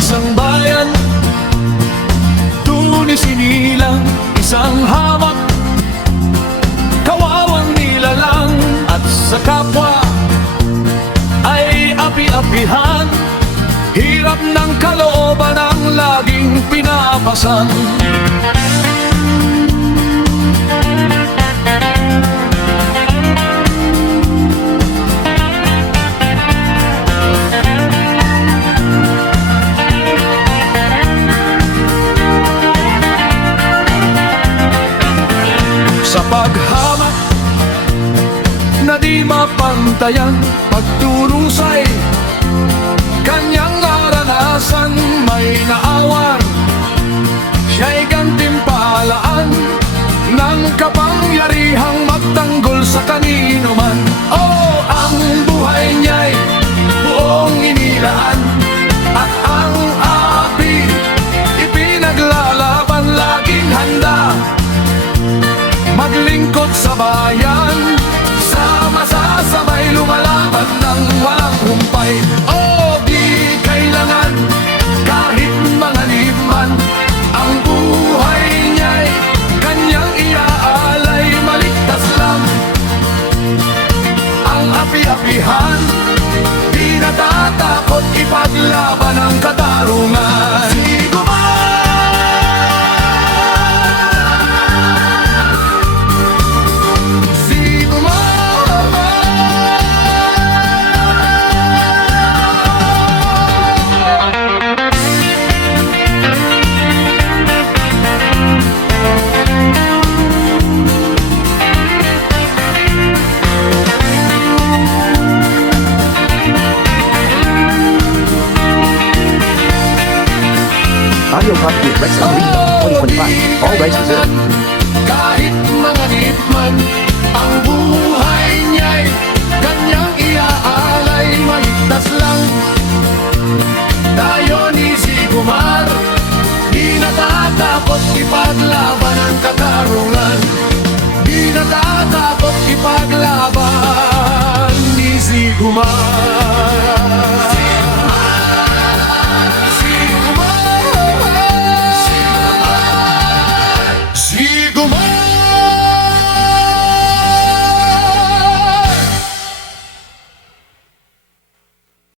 Isang bayan Doon isinilang isang hamak pinapasan Sa paghamak na di mapantayan Pagturusay kapangyarihang magtanggol sa kanino man. Oh, ang buhay niya'y buong inilaan At ang api ipinaglalaban Laging handa. Maglingkod sa bayan api-apihan Di natatakot ipaglaban ang katarungan Video Cup with Rex Unleashed 2025. All rights reserved. Kahit mga hitman, ang buhay niya'y kanyang iaalay. Maligtas lang tayo ni Sigumar. Di natatapos ipaglaban ang katarungan.